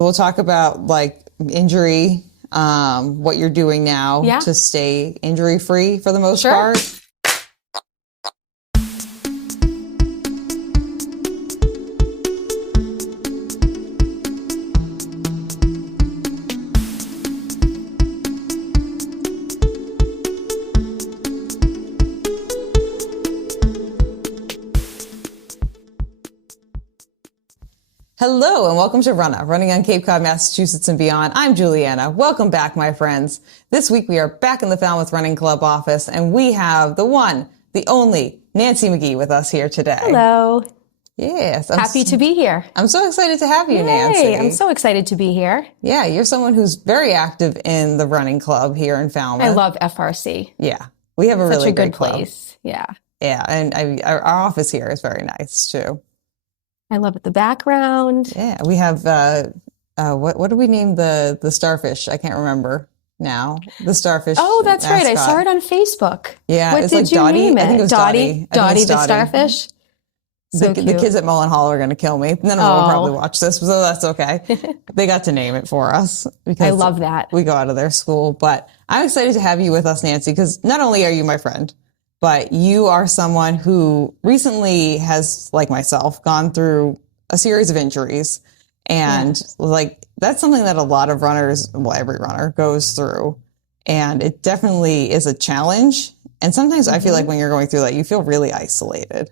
We'll talk about like injury, what you're doing now Yeah. to stay injury free for the most Sure. part. Hello and welcome to Runnah, running on Cape Cod, Massachusetts and beyond. I'm Juliana. Welcome back, my friends. This week we are back in the Falmouth Running Club office and we have the one, the only Nancy McGee with us here today. Hello. Yes. Happy to be here. I'm so excited to have you, Yay, Nancy. I'm so excited to be here. Yeah, you're someone who's very active in the running club here in Falmouth. I love FRC. Yeah, we have a really Such a great good club. place. Yeah. Yeah, and our office here is very nice too. I love it. The background. Yeah, we have what do we name the starfish? I can't remember now. The starfish. Oh, that's right. I mascot. saw it on Facebook. Yeah, What it's did like you Dottie. name it? I think it was Dottie. Dottie. I think Dottie it's the Dottie. starfish. So The cute. kids at Mullen Hall are going to kill me. None of them will Oh. probably watch this, so that's okay. They got to name it for us because I love that. we go out of their school. But I'm excited to have you with us, Nancy, because not only are you my friend, but you are someone who recently has, like myself, gone through a series of injuries. And like, that's something that a lot of runners, well, every runner goes through. And it definitely is a challenge. And sometimes I feel like when you're going through that, you feel really isolated.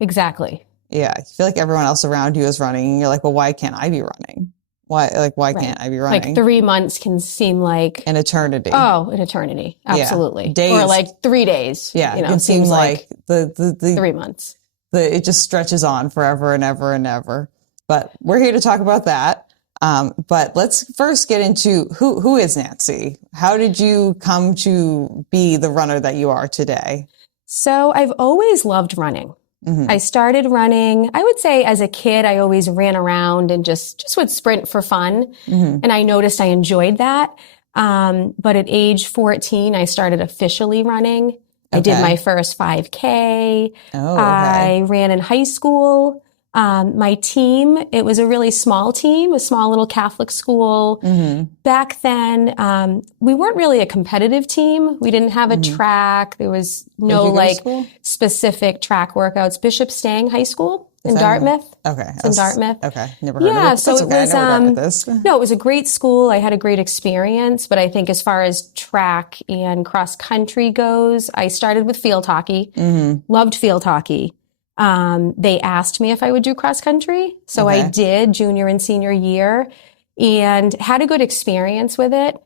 Exactly. Yeah. I feel like everyone else around you is running. And you're like, well, why can't I be running? Why Right. can't I be running? Like 3 months can seem like, An eternity. an eternity. Absolutely. Days. Or like 3 days. Yeah. You know, It can seem seems like the 3 months. it just stretches on forever and ever and ever. But we're here to talk about that. But let's first get into who is Nancy? How did you come to be the runner that you are today? So I've always loved running. Mhm. I started running, I would say as a kid, I always ran around and just would sprint for fun. Mhm. And I noticed I enjoyed that. But at age 14, I started officially running. I did Okay. my first 5K. Oh, okay. I ran in high school. My team, it was a really small team, a small little Catholic school. Mhm. Back then, we weren't really a competitive team. We didn't have a track. There was no Did you go to like school? specific track workouts. Bishop Stang High School in that- Dartmouth. Okay. It's in Dartmouth. Okay. Never heard Yeah, of it. so That's it okay. was, I never got with this. No, it was a great school. I had a great experience, but I think as far as track and cross country goes, I started with field hockey. Loved field hockey. They asked me if I would do cross country. So I Okay. did junior and senior year and had a good experience with it.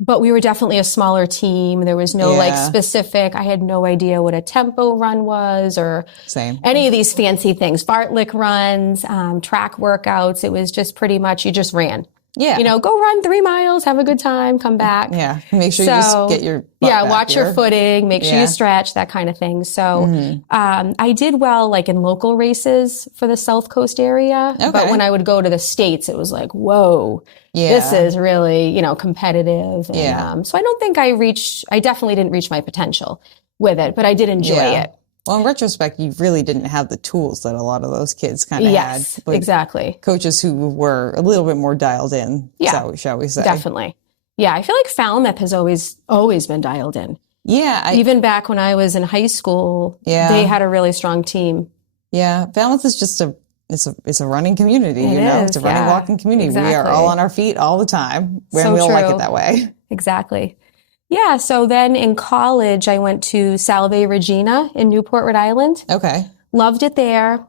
But we were definitely a smaller team. There was no like Yeah. specific, I had no idea what a tempo run was or Same. any of these fancy things, fartlek runs, track workouts. It was just pretty much, you just ran. Yeah. You know, go run 3 miles, have a good time, come back. Yeah. Make sure you just get your butt Yeah, back watch here. your footing, make sure Yeah. you stretch, that kind of thing. So I did well like in local races for the South Coast area. Okay. But when I would go to the States, it was like, whoa, this Yeah. is really, competitive. And, Yeah. so I don't think I definitely didn't reach my potential with it, but I did enjoy Yeah. it. Well, in retrospect, you really didn't have the tools that a lot of those kids kind of Yes, had. But exactly. coaches who were a little bit more dialed in, Yeah. shall we say. Definitely. Yeah, I feel like Falmouth has always been dialed in. Yeah. Even back when I was in high school, Yeah. they had a really strong team. Yeah. Falmouth is just it's a running community, It It's a is, running, yeah. walking community. We are Exactly. all on our feet all the time. And So we don't like true. it that way. Exactly. Yeah, so then in college, I went to Salve Regina in Newport, Rhode Island. Okay. Loved it there.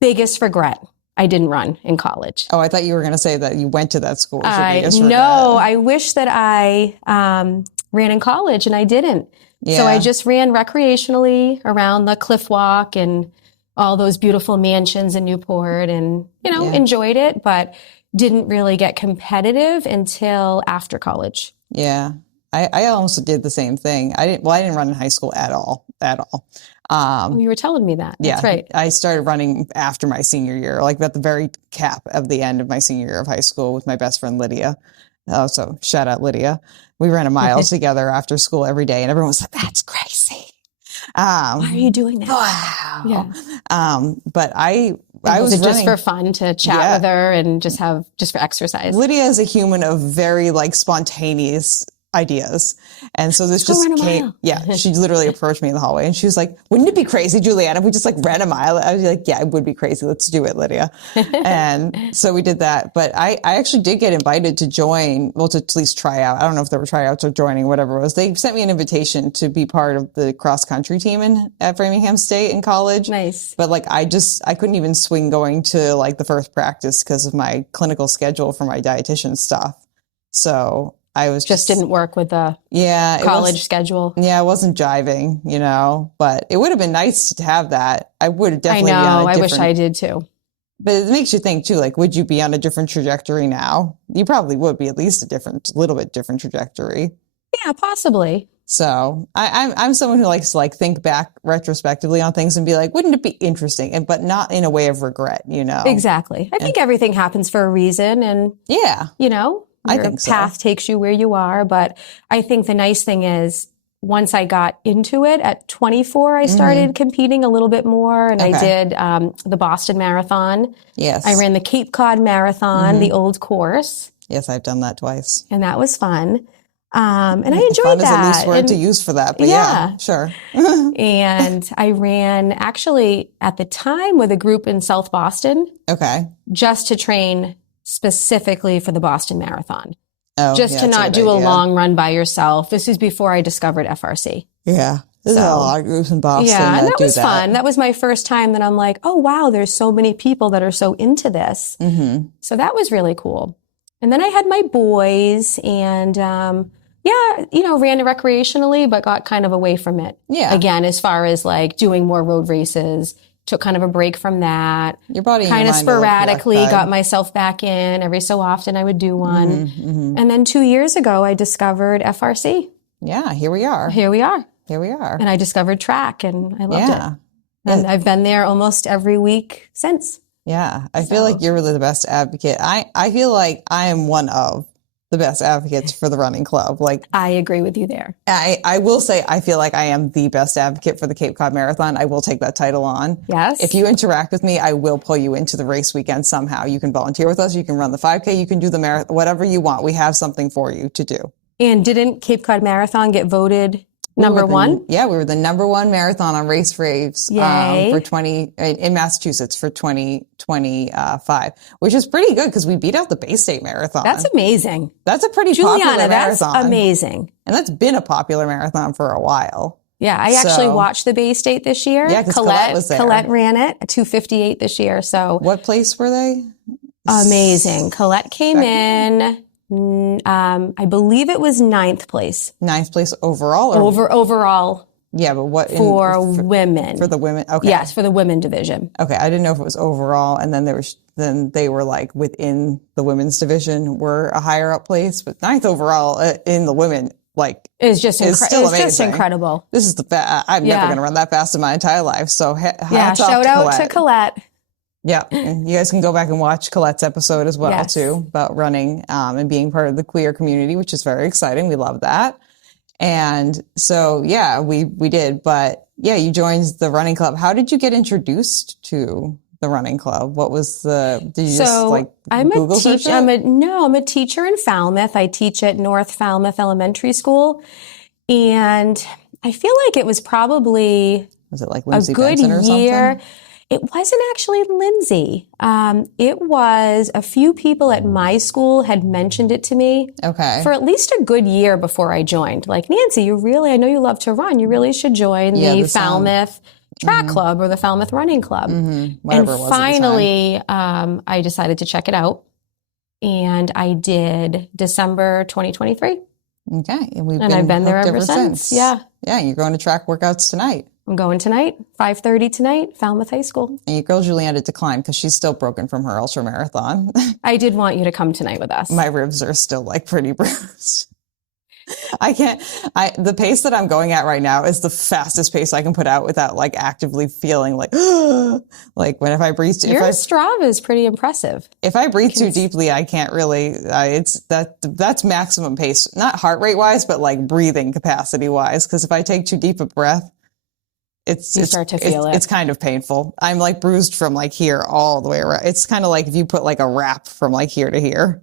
Biggest regret, I didn't run in college. Oh, I thought you were going to say that you went to that school. Was your biggest regret. No, I wish that I ran in college and I didn't. So Yeah. I just ran recreationally around the Cliff Walk and all those beautiful mansions in Newport and, Yeah. enjoyed it, but didn't really get competitive until after college. Yeah. I almost did the same thing. I didn't run in high school at all. Oh, you were telling me that. Yeah, That's right. I started running after my senior year, like at the very cap of the end of my senior year of high school with my best friend Lydia. So shout out Lydia. We ran a mile together after school every day, and everyone was like, "That's crazy." Why are you doing that? Wow. Yeah. But I Was was it just running. for fun to chat with her and just for exercise? Lydia is a human of very like spontaneous ideas. And so this Let's go just run a came, mile. yeah, she literally approached me in the hallway and she was like, wouldn't it be crazy, Juliana, if we just like ran a mile? I was like, yeah, it would be crazy. Let's do it, Lydia. And so we did that. But I actually did get invited to join, well, to at least try out. I don't know if there were tryouts or joining, whatever it was. They sent me an invitation to be part of the cross country team at Framingham State in college. Nice. But like, I couldn't even swing going to like the first practice because of my clinical schedule for my dietitian stuff. So I was Just didn't work with the college schedule. Yeah, it wasn't jiving, but it would have been nice to have that. I would definitely be on a different, I wish I did too. But it makes you think too, like, would you be on a different trajectory now? You probably would be at least little bit different trajectory. Yeah, possibly. So I'm someone who likes to like think back retrospectively on things and be like, wouldn't it be interesting? But not in a way of regret, Exactly. I think everything happens for a reason and, yeah, your I think so. path takes you where you are. But I think the nice thing is once I got into it at 24, I started competing a little bit more. And I did the Boston Marathon. Yes. I ran the Cape Cod Marathon, the old course. Yes, I've done that twice. And that was fun. And I enjoyed fun that. Fun is a loose word to use for that, but yeah sure. And I ran actually at the time with a group in South Boston. Okay. Just to train specifically for the Boston Marathon. Oh, just to not do a long run by yourself. This is before I discovered FRC. Yeah. There's a lot of groups in Boston. Yeah, and that was fun. That was my first time that I'm like, oh, wow, there's so many people that are so into this. Mm-hmm. So that was really cool. And then I had my boys and, ran it recreationally, but got kind of away from it. Yeah. Again, as far as like doing more road races, took kind of a break from that. Your body kind of sporadically got myself back in. Every so often I would do one. Mm-hmm. And then 2 years ago, I discovered FRC. Yeah, here we are. And I discovered track and I loved it. And I've been there almost every week since. Yeah, I feel like you're really the best advocate. I feel like I am one of the best advocates for the running club. Like, I agree with you there. I will say I feel like I am the best advocate for the Cape Cod Marathon. I will take that title on. Yes. If you interact with me, I will pull you into the race weekend somehow. You can volunteer with us. You can run the 5K. You can do the marathon, whatever you want. We have something for you to do. And didn't Cape Cod Marathon get voted number one? Yeah, we were the number one marathon on Race Raves in Massachusetts for 2025, which is pretty good because we beat out the Bay State Marathon. That's amazing. That's a pretty popular marathon. That's amazing. And that's been a popular marathon for a while. Yeah, I actually watched the Bay State this year. Yeah, because Colette was there. Colette ran it at 2:58 this year. So what place were they? Amazing. Colette came in. I believe it was 9th place. 9th place overall? Overall. Yeah, but what? For women. For the women? Okay. Yes, for the women division. Okay, I didn't know if it was overall, and then they were like within the women's division were a higher up place, but 9th overall in the women is just still amazing. Just incredible. This is I'm never going to run that fast in my entire life. So hats off shout out to Colette. Yeah, and you guys can go back and watch Colette's episode as well too about running and being part of the queer community, which is very exciting. We love that. And so we did, but you joined the running club. How did you get introduced to the running club? What was did you I'm Google a teacher. I'm a teacher in Falmouth. I teach at North Falmouth Elementary School, and I feel like it was probably like Lindsay a good Benson or year. Something? It wasn't actually Lindsay. It was a few people at my school had mentioned it to me for at least a good year before I joined. Like, Nancy, I know you love to run. You really should join the Falmouth Track Club or the Falmouth Running Club. Mm-hmm. And finally, I decided to check it out. And I did December 2023. Okay. And I've been there ever since. Yeah. Yeah. You're going to track workouts tonight. I'm going tonight, 5:30 tonight, Falmouth High School. And your girl Juliana declined because she's still broken from her ultra marathon. I did want you to come tonight with us. My ribs are still pretty bruised. The pace that I'm going at right now is the fastest pace I can put out without actively feeling if I breathe. Your Strava is pretty impressive. If I breathe too deeply, I can't really, that's maximum pace, not heart rate wise, but breathing capacity wise. Cause if I take too deep a breath, you start to feel it. It's kind of painful. I'm like bruised from like here all the way around. It's kind of like if you put like a wrap from like here to here.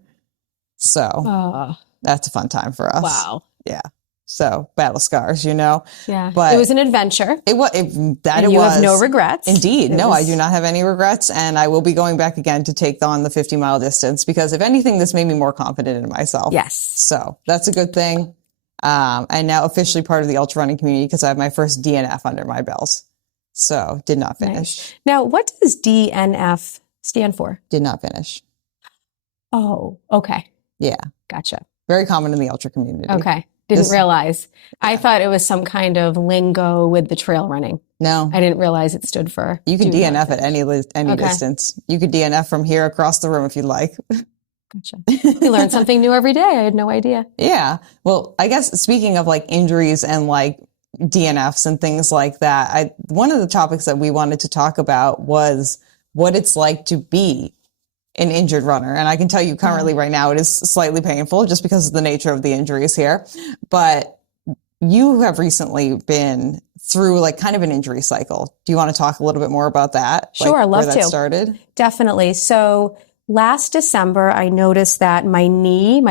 So that's a fun time for us. Wow. Yeah. So battle scars, you know. Yeah. But it was an adventure. It was. You have no regrets. Indeed. I do not have any regrets. And I will be going back again to take on the 50-mile distance because if anything, this made me more confident in myself. Yes. So that's a good thing. And now officially part of the ultra running community because I have my first DNF under my belt. So did not finish. Nice. Now, what does DNF stand for? Did not finish. Oh, okay. Yeah. Gotcha. Very common in the ultra community. Okay. Didn't realize. I thought it was some kind of lingo with the trail running. No. I didn't realize it stood for. You can DNF at any distance. You could DNF from here across the room if you'd like. Gotcha. You learn something new every day. I had no idea. Yeah. Well, I guess speaking of like injuries and like DNFs and things like that, one of the topics that we wanted to talk about was what it's like to be an injured runner. And I can tell you currently right now, it is slightly painful just because of the nature of the injuries here. But you have recently been through like kind of an injury cycle. Do you want to talk a little bit more about that? Sure, I'd love to. Where that started? Definitely. So last December, I noticed that my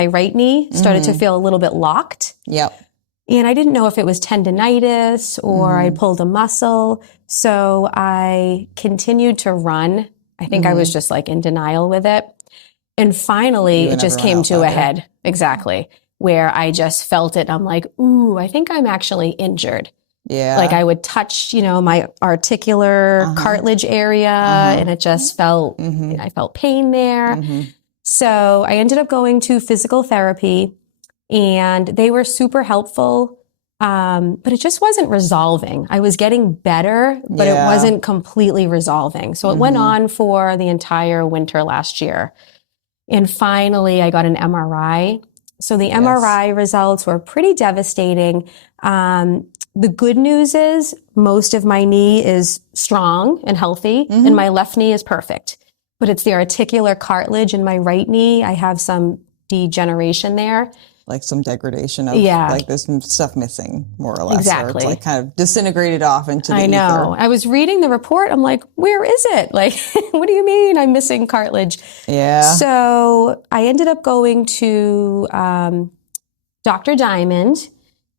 right knee, started to feel a little bit locked. Yep. And I didn't know if it was tendinitis or I pulled a muscle. So I continued to run. I think I was just like in denial with it. And finally, it just came to a head. Exactly. Where I just felt it. I'm like, ooh, I think I'm actually injured. Yeah. Like I would touch, my articular cartilage area and it just felt, I felt pain there. So I ended up going to physical therapy and they were super helpful. But it just wasn't resolving. I was getting better, but it wasn't completely resolving. So it went on for the entire winter last year. And finally, I got an MRI. So the MRI results were pretty devastating. The good news is most of my knee is strong and healthy, and my left knee is perfect. But it's the articular cartilage in my right knee. I have some degeneration there. Like some degradation of like there's some stuff missing more or less. Exactly. Or it's like kind of disintegrated off into the I know. ether. I was reading the report. I'm like, where is it? Like, what do you mean I'm missing cartilage? Yeah. So I ended up going to Dr. Diamond,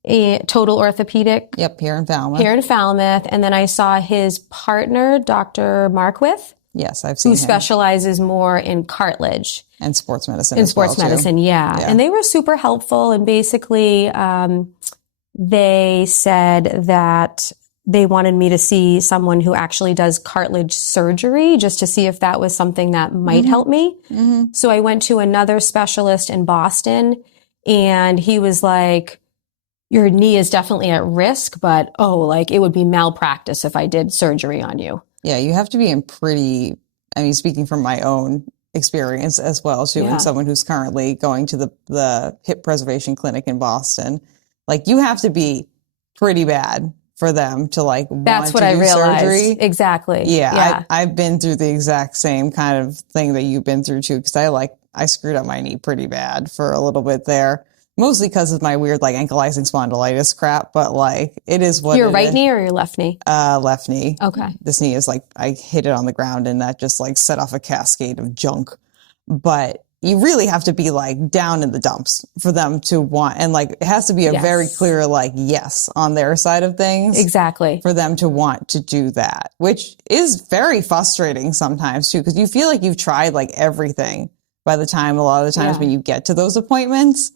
a total orthopedic. Yep, here in Falmouth. Here in Falmouth. And then I saw his partner, Dr. Markwith. Yes, I've seen who him. specializes more in cartilage. And sports medicine In as sports well, medicine, too. yeah. And they were super helpful. And basically, they said that they wanted me to see someone who actually does cartilage surgery just to see if that was something that might help me. So I went to another specialist in Boston and he was like, your knee is definitely at risk, but it would be malpractice if I did surgery on you. Yeah, you have to be in speaking from my own experience as well, too, and someone who's currently going to the hip preservation clinic in Boston, like you have to be pretty bad for them to like That's want what to I do realized. surgery. Exactly. Yeah. I've been through the exact same kind of thing that you've been through too, because I screwed up my knee pretty bad for a little bit there. Mostly because of my weird like ankylosing spondylitis crap, but like it is what your right knee or your left knee? Left knee. Okay. This knee is like I hit it on the ground and that just like set off a cascade of junk. But you really have to be like down in the dumps for them to want, and like it has to be a very clear like yes on their side of things. Exactly. For them to want to do that, which is very frustrating sometimes too, because you feel like you've tried like everything by the time a lot of the times when you get to those appointments.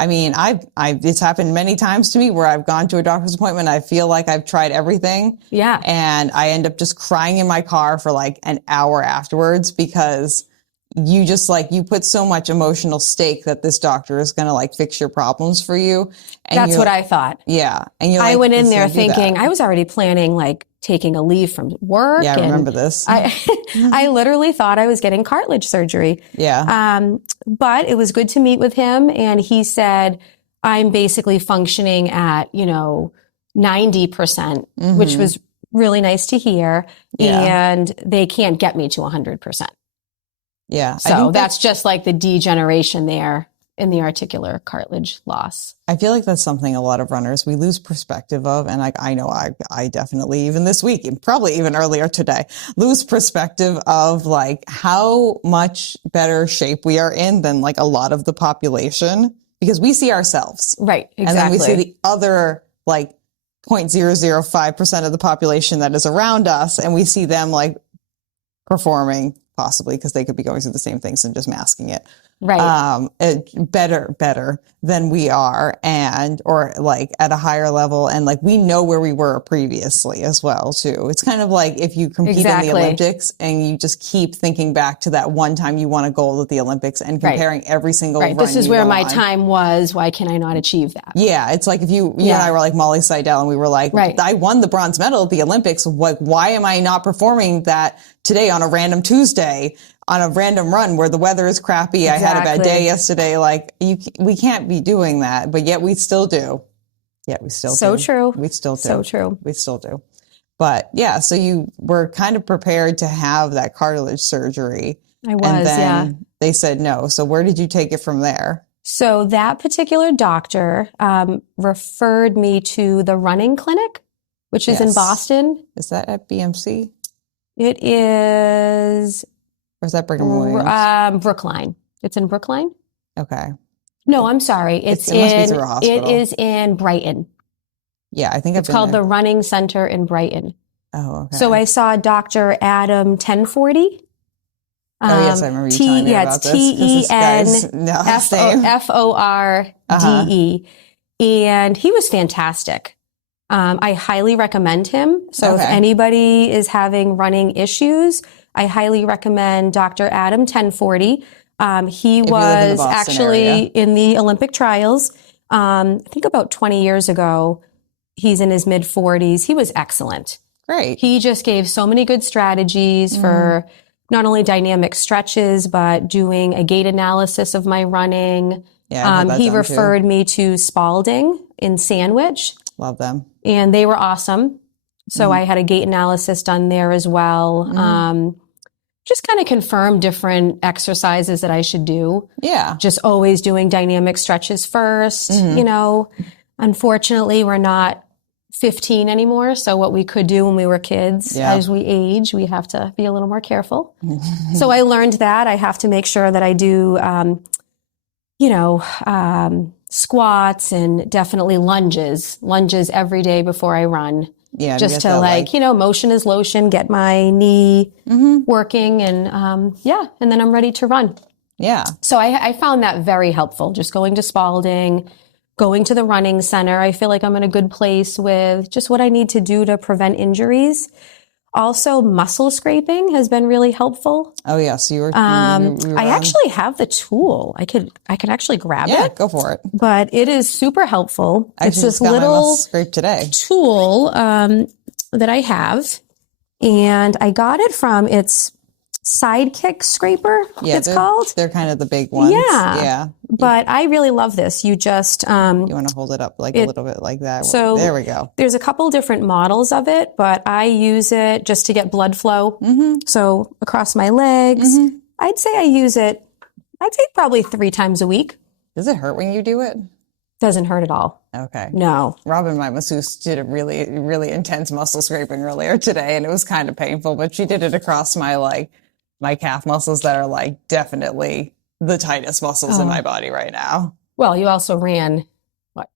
I mean, it's happened many times to me where I've gone to a doctor's appointment. I feel like I've tried everything. Yeah. And I end up just crying in my car for like an hour afterwards because you just like, you put so much emotional stake that this doctor is going to like fix your problems for you. And that's what I thought. Yeah. And you're I like, went in there thinking, I was already planning like taking a leave from work. Yeah, I remember this. I literally thought I was getting cartilage surgery. Yeah. But it was good to meet with him. And he said, I'm basically functioning at, 90%, which was really nice to hear. Yeah. And they can't get me to 100%. Yeah. So that's just like the degeneration there. in the articular cartilage loss. I feel like that's something a lot of runners, we lose perspective of. And like, I know I definitely, even this week, and probably even earlier today, lose perspective of like how much better shape we are in than like a lot of the population, because we see ourselves. Right. Exactly. And then we see the other like 0.005% of the population that is around us. And we see them like performing, possibly because they could be going through the same things and just masking it. Right. Better than we are, and or like at a higher level, and like we know where we were previously as well too. It's kind of like if you compete in the Olympics and you just keep thinking back to that one time you won a gold at the Olympics and comparing every single run. This is where my time was. Why can I not achieve that? Yeah, it's like if you and I were like Molly Seidel, and we were like, I won the bronze medal at the Olympics. Like, why am I not performing that today on a random Tuesday? On a random run where the weather is crappy. Exactly. I had a bad day yesterday. Like we can't be doing that, but yet we still do. So true. We still do. So true. We still do. But yeah, so you were kind of prepared to have that cartilage surgery. I was, and then they said no. So where did you take it from there? So that particular doctor referred me to the running clinic, which is in Boston. Is that at BMC? It is... Or is that Brigham Williams? Brookline. It's in Brookline. Okay. No, I'm sorry. It must be through a hospital. It is in Brighton. Yeah, I think it's called the Running Center in Brighton. Oh, okay. So I saw Dr. Adam 1040. Oh, yes, I remember you telling me about this. It's TENFORDE. And he was fantastic. I highly recommend him. So if anybody is having running issues, I highly recommend Dr. Adam 1040. He was actually in the Olympic trials. I think about 20 years ago. He's in his mid 40s. He was excellent. Great. He just gave so many good strategies for not only dynamic stretches, but doing a gait analysis of my running. Yeah, he referred me to Spalding in Sandwich. Love them. And they were awesome. So I had a gait analysis done there as well. Just kind of confirmed different exercises that I should do. Yeah. Just always doing dynamic stretches first. You know, unfortunately, we're not 15 anymore. So what we could do when we were kids, as we age, we have to be a little more careful. So I learned that I have to make sure that I do, squats and definitely lunges every day before I run. Yeah, just to motion is lotion, get my knee working and then I'm ready to run. Yeah. So I found that very helpful. Just going to Spalding, going to the running center. I feel like I'm in a good place with just what I need to do to prevent injuries. Also, muscle scraping has been really helpful. Oh yes, you were. I actually have the tool. I could actually grab it. Yeah, go for it. But it is super helpful. It's this little scrape today tool that I have, and I got it from its Sidekick scraper. Yeah, it's called. They're kind of the big ones. Yeah. But I really love this. You just you want to hold it up a little bit like that. So there we go. There's a couple different models of it, but I use it just to get blood flow. So across my legs, I'd say I use it. I'd say probably 3 times a week. Does it hurt when you do it? Doesn't hurt at all. Okay. No. Robin, my masseuse, did a really, really intense muscle scraping earlier today, and it was kind of painful, but she did it across my calf muscles that are definitely the tightest muscles in my body right now. Well, you also ran,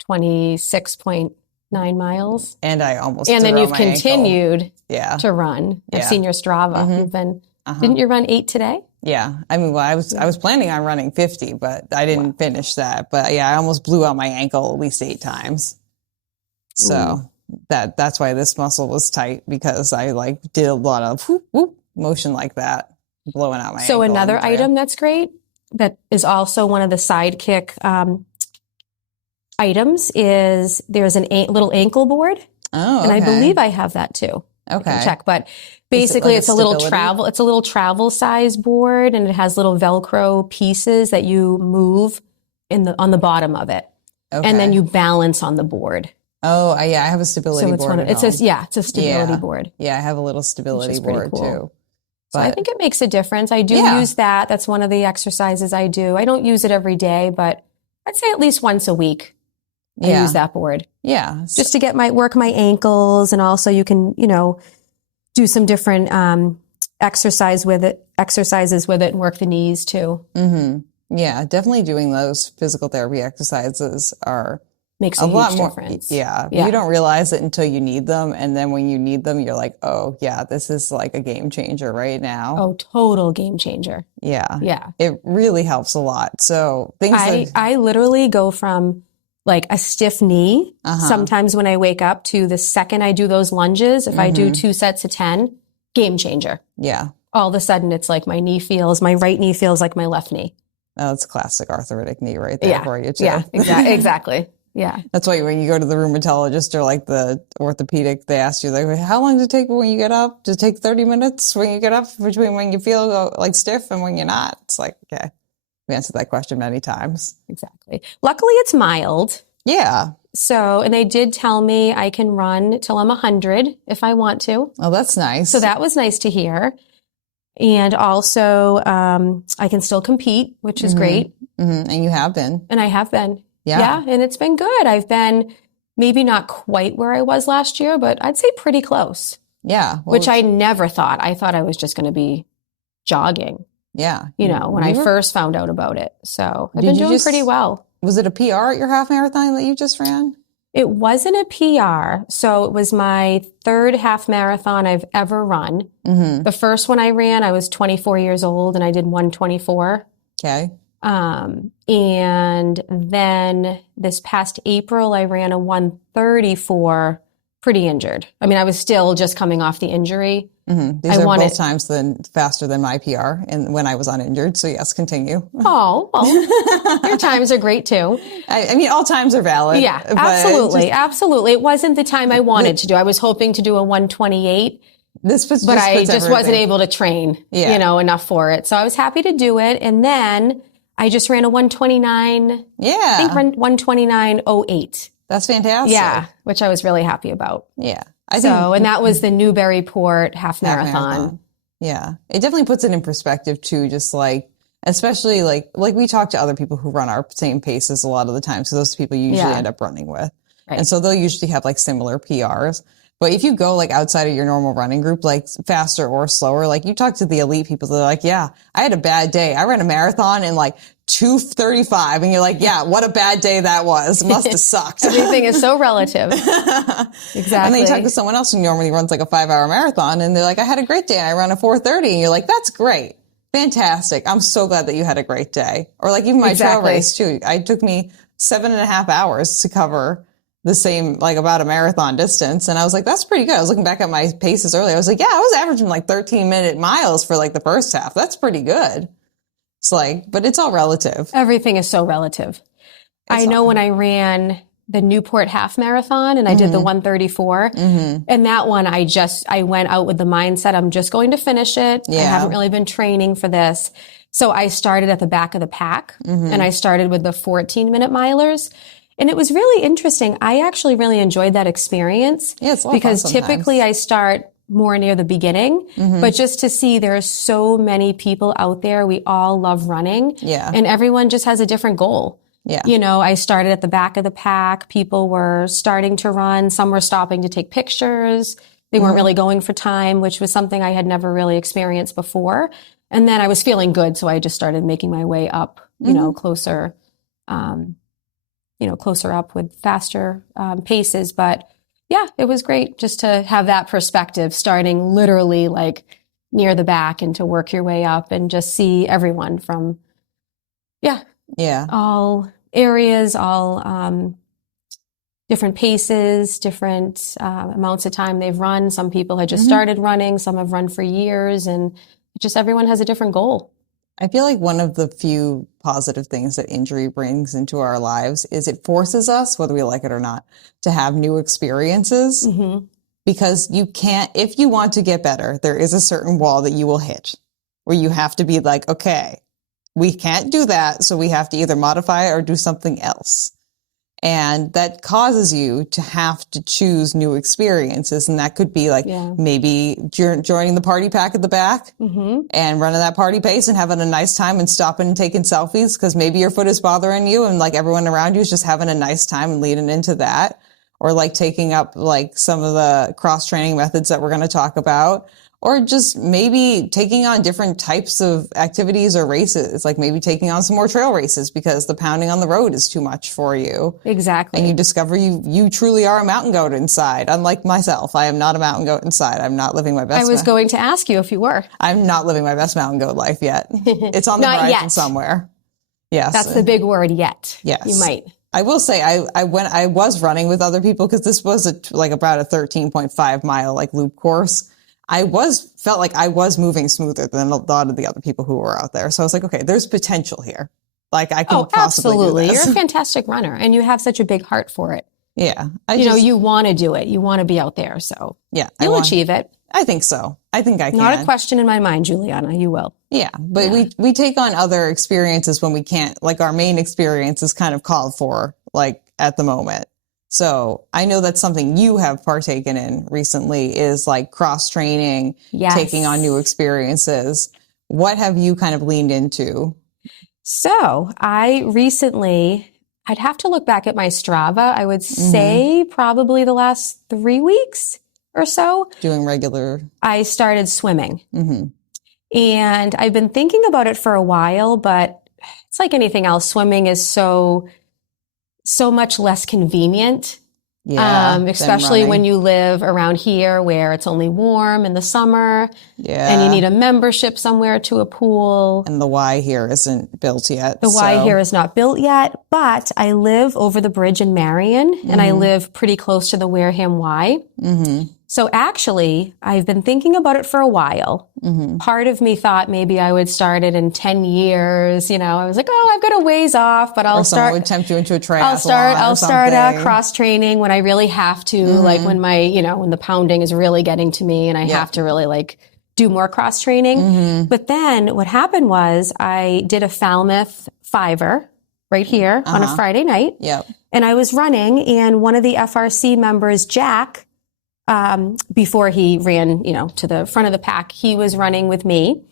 26.9 miles? And I almost And then you've continued to run. I've seen your Strava. You've been, didn't you run 8 today? Yeah. I mean, I was planning on running 50, but I didn't finish that. But yeah, I almost blew out my ankle at least 8 times. So that's why this muscle was tight, because I did a lot of whoop, whoop motion like that. Blowing out my ankle. So another item that's great, that is also one of the Sidekick items, is there's a little ankle board. Oh, and I believe I have that too. Okay. I can check, but basically it's a little travel size board, and it has little Velcro pieces that you move on the bottom of it. Okay. And then you balance on the board. Oh, yeah, I have a stability board. It's a stability board. Yeah, I have a little stability board too. So I think it makes a difference. I do use that. That's one of the exercises I do. I don't use it every day, but I'd say at least once a week I Yeah. use that board Yeah. just to get work my ankles. And also you can, do some different exercises with it and work the knees too. Mm-hmm. Yeah, definitely doing those physical therapy exercises Makes a lot huge more. difference. Yeah. Yeah. You don't realize it until you need them. And then when you need them, you're like, oh, yeah, this is like a game changer right now. Oh, total game changer. Yeah. Yeah. It really helps a lot. So things I literally go from like a stiff knee sometimes when I wake up to the second I do those lunges. If I do 2 sets of 10, game changer. Yeah. All of a sudden it's like my right knee feels like my left knee. Oh, that's classic arthritic knee right there for you too. Yeah, exactly. Yeah. That's why when you go to the rheumatologist or like the orthopedic, they ask you like, how long does it take when you get up? Does it take 30 minutes when you get up between when you feel like stiff and when you're not? It's like, okay, we answered that question many times. Exactly. Luckily it's mild. Yeah. So, and they did tell me I can run till I'm 100 if I want to. Oh, that's nice. So that was nice to hear. And also, I can still compete, which is great. And you have been. And I have been. Yeah. And it's been good. I've been maybe not quite where I was last year, but I'd say pretty close. Yeah. Which I never thought. I thought I was just going to be jogging. Yeah. When I first found out about it. So I've been doing pretty well. Was it a PR at your half marathon that you just ran? It wasn't a PR. So it was my 3rd half marathon I've ever run. The first one I ran, I was 24 years old and I did 124. Okay. And then this past April, I ran a 134, pretty injured. I mean, I was still just coming off the injury. These are both times faster than my PR and when I was uninjured. So yes, continue. Oh, well, your times are great too. I mean, all times are valid. Yeah, absolutely. Absolutely. It wasn't the time I wanted to do. I was hoping to do a 128. But I just wasn't able to train, enough for it. So I was happy to do it. And then I just ran a 129. Yeah. I think 129.08. That's fantastic. Yeah. Which I was really happy about. Yeah. And that was the Newburyport half marathon. Yeah. It definitely puts it in perspective too, just like, especially like we talk to other people who run our same paces a lot of the time. So those people you usually end up running with. Right. And so they'll usually have like similar PRs. But if you go like outside of your normal running group, like faster or slower, like you talk to the elite people, they're like, yeah, I had a bad day. I ran a marathon in like 2:35. And you're like, yeah, what a bad day that was. It must have sucked. Everything is so relative. Exactly. And then you talk to someone else who normally runs like a 5-hour marathon and they're like, I had a great day. I ran a 4:30. And you're like, that's great. Fantastic. I'm so glad that you had a great day. Or like even my trail race too. It took me 7.5 hours to cover the same, like about a marathon distance. And I was like, that's pretty good. I was looking back at my paces earlier. I was like, yeah, I was averaging like 13-minute miles for like the first half. That's pretty good. It's like, but it's all relative. Everything is so relative. I know when I ran the Newport half marathon and I did the 134 and that one, I went out with the mindset, I'm just going to finish it. I haven't really been training for this. So I started at the back of the pack and I started with the 14-minute milers. And it was really interesting. I actually really enjoyed that experience. Yeah, it's a lot because fun sometimes. Typically I start more near the beginning, but just to see there are so many people out there. We all love running. Yeah. And everyone just has a different goal. Yeah. I started at the back of the pack. People were starting to run. Some were stopping to take pictures. They weren't really going for time, which was something I had never really experienced before. And then I was feeling good. So I just started making my way up, closer, closer up with faster paces. But yeah, it was great just to have that perspective, starting literally like near the back and to work your way up and just see everyone from, all areas, all different paces, different amounts of time they've run. Some people had just started running, some have run for years, and just everyone has a different goal. I feel like one of the few positive things that injury brings into our lives is it forces us, whether we like it or not, to have new experiences. Because you can't, if you want to get better, there is a certain wall that you will hit where you have to be like, okay, we can't do that. So we have to either modify or do something else. And that causes you to have to choose new experiences. And that could be like maybe joining the party pack at the back and running that party pace and having a nice time and stopping and taking selfies because maybe your foot is bothering you and like everyone around you is just having a nice time and leading into that. Or like taking up like some of the cross training methods that we're going to talk about. Or just maybe taking on different types of activities or races, like maybe taking on some more trail races because the pounding on the road is too much for you. Exactly. And you discover you truly are a mountain goat inside. Unlike myself, I am not a mountain goat inside. I'm not living my best. I was going to ask you if you were. I'm not living my best mountain goat life yet. It's on the horizon somewhere. Yes. That's the big word, yet. Yes. You might. I will say I was running with other people because this was about a 13.5 mile like loop course. Felt like I was moving smoother than a lot of the other people who were out there. So I was like, okay, there's potential here. Like I can possibly absolutely. do this. You're a fantastic runner and you have such a big heart for it. Yeah. You want to do it. You want to be out there. So yeah, you'll achieve it. I think so. I think I can. Not a question in my mind, Juliana. You will. Yeah. But we take on other experiences when we can't, like our main experience is kind of called for like at the moment. So I know that's something you have partaken in recently is like cross training, taking on new experiences. What have you kind of leaned into? So I recently, I'd have to look back at my Strava. I would say probably the last 3 weeks or so. Doing regular. I started swimming. And I've been thinking about it for a while, but it's like anything else. Swimming is so much less convenient. Especially when you live around here where it's only warm in the summer. And you need a membership somewhere to a pool. And the Y here isn't built yet. The Y here is not built yet, but I live over the bridge in Marion and I live pretty close to the Wareham Y. So actually, I've been thinking about it for a while. Part of me thought maybe I would start it in 10 years. You know, I was like, I've got a ways off, but I'll start. Would tempt you into a triathlon. I'll start cross training when I really have to, like when when the pounding is really getting to me and I have to really like do more cross training. But then what happened was I did a Falmouth 5er right here on a Friday night. And I was running and one of the FRC members, Jack, before he ran, to the front of the pack, he was running with me.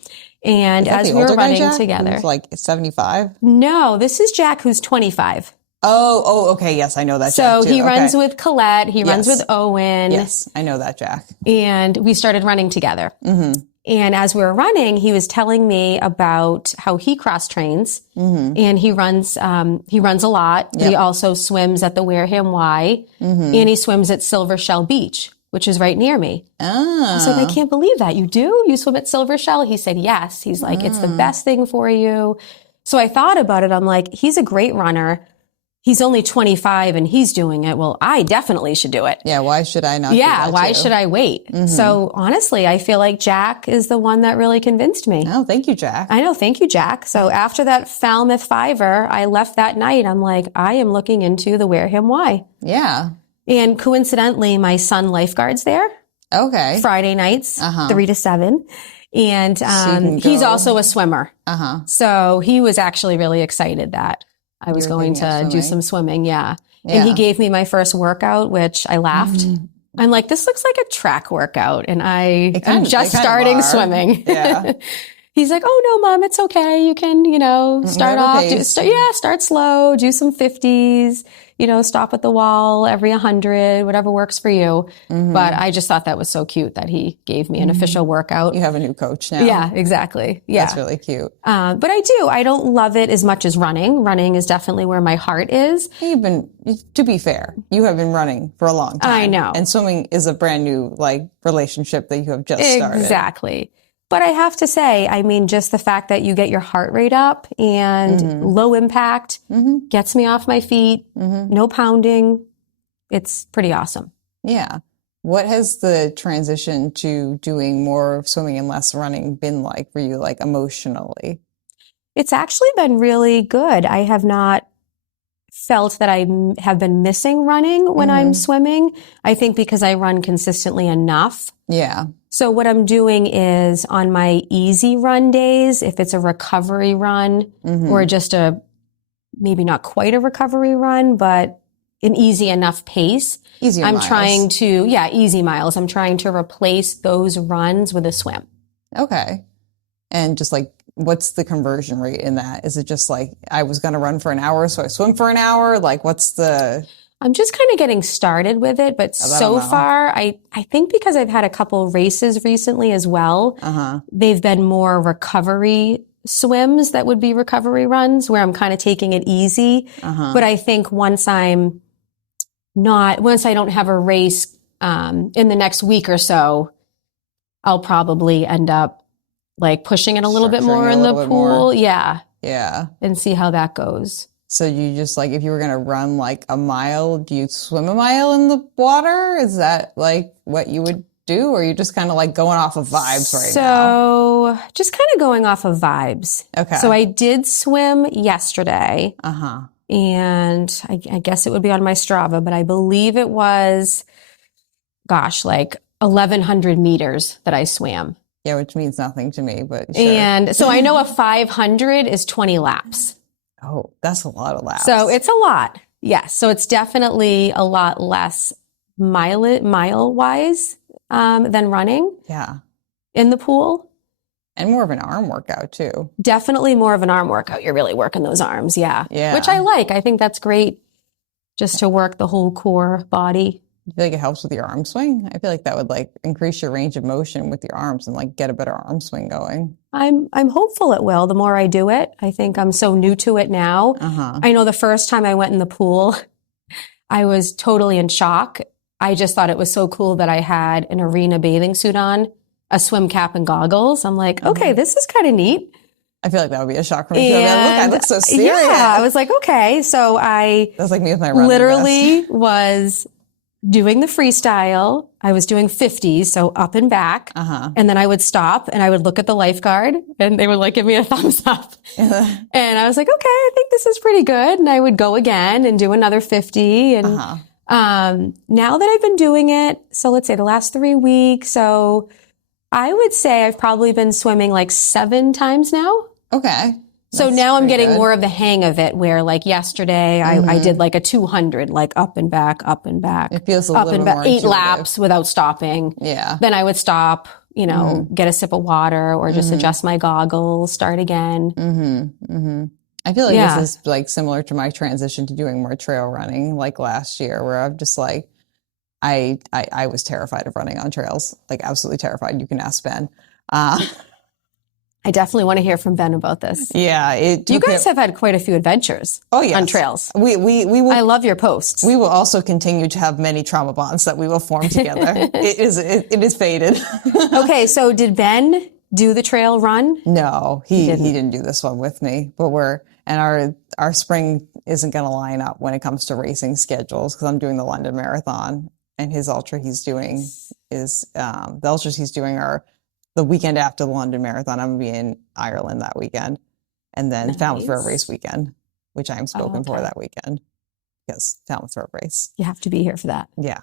And as we were running together. Who's like 75? No, this is Jack who's 25. Oh, okay. Yes, I know that Jack. So he runs with Colette. He runs with Owen. Yes, I know that Jack. And we started running together. And as we were running, he was telling me about how he cross trains and he runs a lot. He also swims at the Wareham Y and he swims at Silver Shell Beach, which is right near me. I was like, I can't believe that. You do? You swim at Silver Shell? He said, yes. He's like, it's the best thing for you. So I thought about it. I'm like, he's a great runner. He's only 25 and he's doing it. Well, I definitely should do it. Yeah. Why should I not do that why too? should I wait? So honestly, I feel like Jack is the one that really convinced me. Oh, thank you, Jack. I know. Thank you, Jack. So after that Falmouth 5er, I left that night. I'm like, I am looking into the Wareham Y. Yeah. And coincidentally, my son lifeguards there. Okay. Friday nights, 3 to 7. And he's also a swimmer. So he was actually really excited that I was going to do some swimming. Yeah. And he gave me my first workout, which I laughed. I'm like, this looks like a track workout. And I'm just starting swimming. Yeah. He's like, oh no, Mom, it's okay. You can, start off, start slow, do some 50s, stop at the wall every 100, whatever works for you. But I just thought that was so cute that he gave me an official workout. You have a new coach now. Yeah, exactly. Yeah. That's really cute. But I don't love it as much as running. Running is definitely where my heart is. To be fair, you have been running for a long time. I know. And swimming is a brand new, relationship that you have just started. Exactly. But I have to say, just the fact that you get your heart rate up and low impact gets me off my feet, no pounding. It's pretty awesome. Yeah. What has the transition to doing more swimming and less running been like for you, emotionally? It's actually been really good. I have not felt that I have been missing running when I'm swimming. I think because I run consistently enough. Yeah. So what I'm doing is on my easy run days, if it's a recovery run or just maybe not quite a recovery run, but an easy enough pace. Easier I'm miles. trying to, easy miles. I'm trying to replace those runs with a swim. Okay. And just like, what's the conversion rate in that? Is it just like, I was going to run for an hour, so I swim for an hour? Like, what's the... I'm just kind of getting started with it, but so far, I think because I've had a couple races recently as well, they've been more recovery swims that would be recovery runs where I'm kind of taking it easy. But I think once I don't have a race in the next week or so, I'll probably end up like pushing it a little bit more in the pool. Yeah. And see how that goes. So you just like, if you were going to run like a mile, do you swim a mile in the water? Is that like what you would do? Or are you just kind of like going off of vibes right now? So just kind of going off of vibes. Okay. So I did swim yesterday. And I guess it would be on my Strava, but I believe it was, like 1,100 meters that I swam. Yeah, which means nothing to me, but sure. And so I know a 500 is 20 laps. Oh, that's a lot of laps. So it's a lot. Yes. So it's definitely a lot less mile-wise than running. Yeah. In the pool. And more of an arm workout too. Definitely more of an arm workout. You're really working those arms. Yeah. Which I like. I think that's great just to work the whole core body. You feel like it helps with your arm swing? I feel like that would like increase your range of motion with your arms and like get a better arm swing going. I'm hopeful it will. The more I do it, I think I'm so new to it now. I know the first time I went in the pool, I was totally in shock. I just thought it was so cool that I had an arena bathing suit on, a swim cap and goggles. I'm like, okay, this is kind of neat. I feel like that would be a shock for me. Look, I look so serious. Yeah, I was like, okay. So that's like me with my running literally vest. was doing the freestyle. I was doing 50s, so up and back. And then I would stop and I would look at the lifeguard and they would like give me a thumbs up. And I was like, okay, I think this is pretty good. And I would go again and do another 50. And now that I've been doing it, so let's say the last 3 weeks, so I would say I've probably been swimming like 7 times now. Okay. So now I'm getting more of the hang of it where like yesterday I did like a 200, like up and back, up and back. It feels a little bit more 8 laps without stopping. Yeah. Then I would stop, get a sip of water or just adjust my goggles, start again. I feel like this is like similar to my transition to doing more trail running like last year where I'm just like, I was terrified of running on trails, like absolutely terrified. You can ask Ben. I definitely want to hear from Ben about this. Yeah. You guys have had quite a few adventures on trails. We will, I love your posts. We will also continue to have many trauma bonds that we will form together. It is fated. Okay. So did Ben do the trail run? No, he didn't do this one with me, but our spring isn't going to line up when it comes to racing schedules because I'm doing the London Marathon and his ultra he's doing is, the ultras he's doing are the weekend after the London Marathon. I'm going to be in Ireland that weekend. And then Falmouth Road Race weekend, which I am spoken for that weekend because Falmouth Road Race. You have to be here for that. Yeah.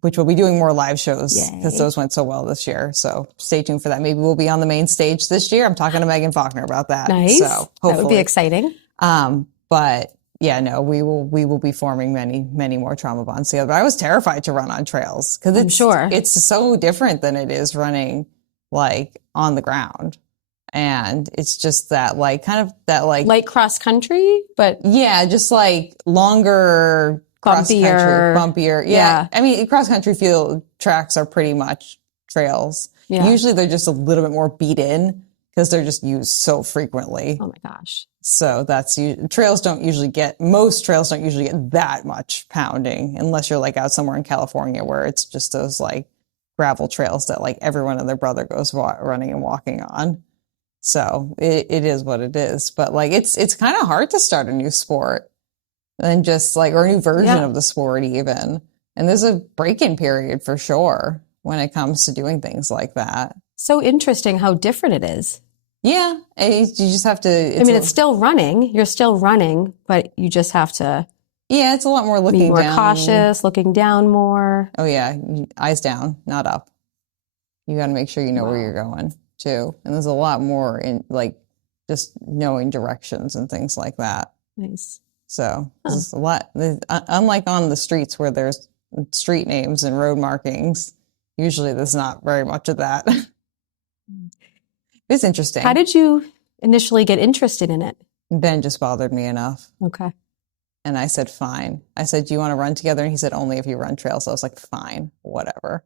Which we'll be doing more live shows because those went so well this year. So stay tuned for that. Maybe we'll be on the main stage this year. I'm talking to Megan Faulkner about that. Nice. So hopefully. That would be exciting. But yeah, no, we will be forming many more trauma bonds together. But I was terrified to run on trails because it's so different than it is running like on the ground. And it's just that like kind of that like cross country, but yeah, just like longer bumpier. Yeah. I mean, cross country field tracks are pretty much trails. Yeah. Usually they're just a little bit more beat in because they're just used so frequently. Oh my gosh. So most trails don't usually get that much pounding unless you're like out somewhere in California where it's just those like gravel trails that like everyone and their brother goes running and walking on. So it is what it is. But like, it's kind of hard to start a new sport and just like, or a new version of the sport even. And there's a break-in period for sure when it comes to doing things like that. So interesting how different it is. Yeah. You just have to, it's still running. You're still running, but you just have to. Yeah. It's a lot more looking down. Be more cautious, looking down more. Oh yeah. Eyes down, not up. You got to make sure you know where you're going too. And there's a lot more in like just knowing directions and things like that. Nice. So there's a lot, unlike on the streets where there's street names and road markings, usually there's not very much of that. It's interesting. How did you initially get interested in it? Ben just bothered me enough. Okay. And I said, fine. I said, do you want to run together? And he said, only if you run trails. So I was like, fine, whatever.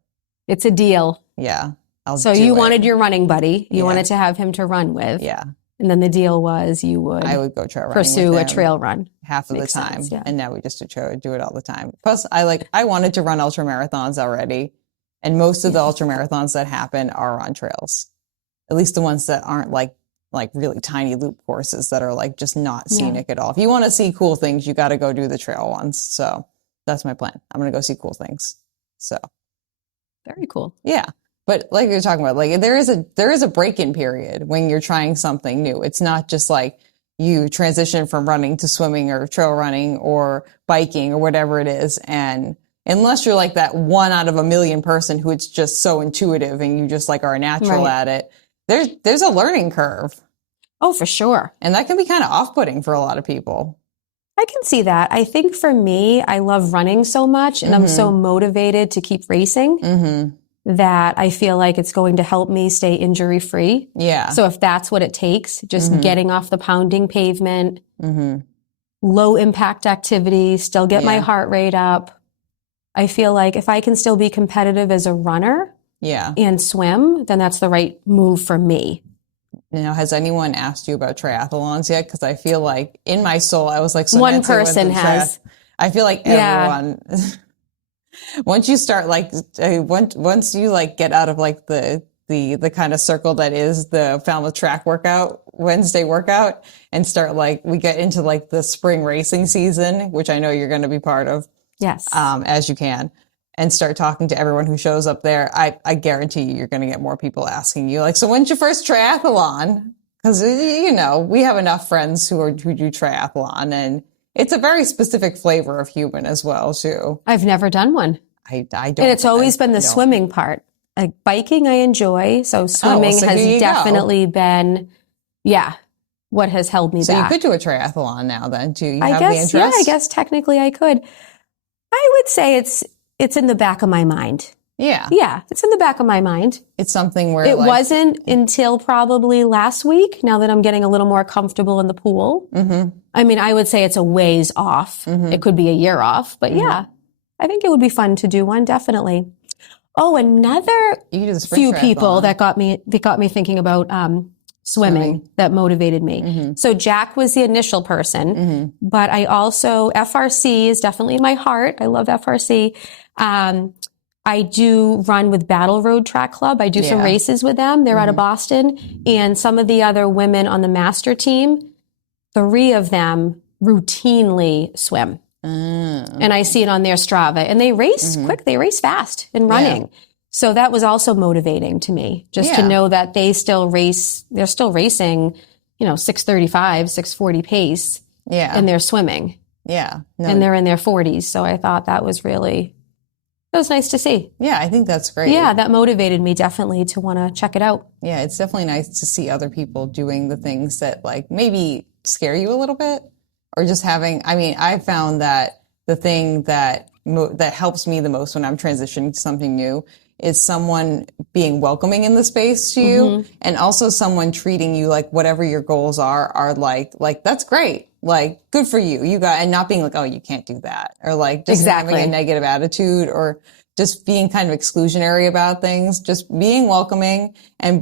It's a deal. Yeah. So you wanted your running buddy. You wanted to have him to run with. Yeah. And then the deal was I would go trail running pursue with a him trail run. half of Makes the time. sense, yeah. And now we just do it all the time. Plus, I wanted to run ultra marathons already. And most of the ultra marathons that happen are on trails. At least the ones that aren't like really tiny loop courses that are like just not scenic at all. If you want to see cool things, you got to go do the trail ones. So that's my plan. I'm going to go see cool things. So very cool. Yeah. But like you're talking about, like there is a break-in period when you're trying something new. It's not just like you transition from running to swimming or trail running or biking or whatever it is. And unless you're like that 1 out of a million person who it's just so intuitive and you just like are a natural at it, there's a learning curve. Oh, for sure. And that can be kind of off-putting for a lot of people. I can see that. I think for me, I love running so much and I'm so motivated to keep racing that I feel like it's going to help me stay injury-free. Yeah. So if that's what it takes, just getting off the pounding pavement, low impact activity, still get my heart rate up. I feel like if I can still be competitive as a runner and swim, then that's the right move for me. Now, has anyone asked you about triathlons yet? Because I feel like in my soul, I was like, so one Nancy person has. I feel like everyone, once you start like, once you like get out of like the kind of circle that is the Falmouth track workout, Wednesday workout, and start like, we get into like the spring racing season, which I know you're going to be part of. Yes. As you can. And start talking to everyone who shows up there, I guarantee you're going to get more people asking you, like, so when's your first triathlon? Because, you know, we have enough friends who do triathlon, and it's a very specific flavor of human as well, too. I've never done one. I don't. And it's always been the swimming part. Like biking, I enjoy. So swimming has definitely been, what has held me back. So you could do a triathlon now then, too. You have the interest? Yeah, I guess technically I could. I would say it's in the back of my mind. Yeah. Yeah, it's in the back of my mind. It's something where it wasn't until probably last week, now that I'm getting a little more comfortable in the pool. I mean, I would say it's a ways off. It could be a year off, but yeah, I think it would be fun to do one, definitely. Oh, another few people that got me thinking about swimming that motivated me. So Jack was the initial person, but I also, FRC is definitely in my heart. I love FRC. I do run with Battle Road Track Club. I do some races with them. They're out of Boston. And some of the other women on the master team, 3 of them routinely swim. And I see it on their Strava. And they race quick. They race fast in running. Yeah. So that was also motivating to me, just to know that they still race. They're still racing, 6:35, 6:40 pace. Yeah. And they're swimming. Yeah. No. And they're in their 40s. So I thought that was nice to see. Yeah, I think that's great. Yeah, that motivated me definitely to want to check it out. Yeah, it's definitely nice to see other people doing the things that like maybe scare you a little bit, or just I found that the thing that helps me the most when I'm transitioning to something new is someone being welcoming in the space to you, and also someone treating you like whatever your goals are like that's great. Like, good for you. And not being like, oh, you can't do that. Or like just having a negative attitude, or just being kind of exclusionary about things, just being welcoming and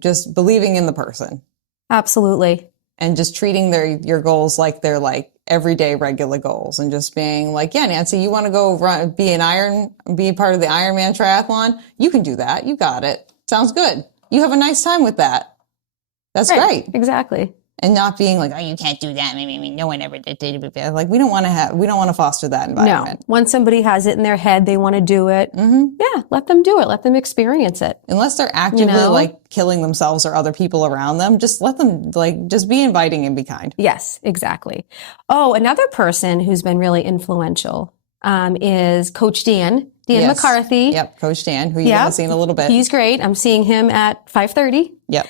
just believing in the person. Absolutely. And just treating your goals like they're like everyday regular goals, and just being like, yeah, Nancy, you want to go be part of the Ironman triathlon? You can do that. You got it. Sounds good. You have a nice time with that. That's great. Exactly. And not being like, oh, you can't do that. Maybe no one ever did. Like, we don't want to foster that environment. No. Once somebody has it in their head, they want to do it. Yeah, let them do it. Let them experience it. Unless they're actively like killing themselves or other people around them, just let them just be inviting and be kind. Yes, exactly. Oh, another person who's been really influential is Coach Dan McCarthy. Yep, Coach Dan, who you haven't seen a little bit. He's great. I'm seeing him at 5:30. Yep.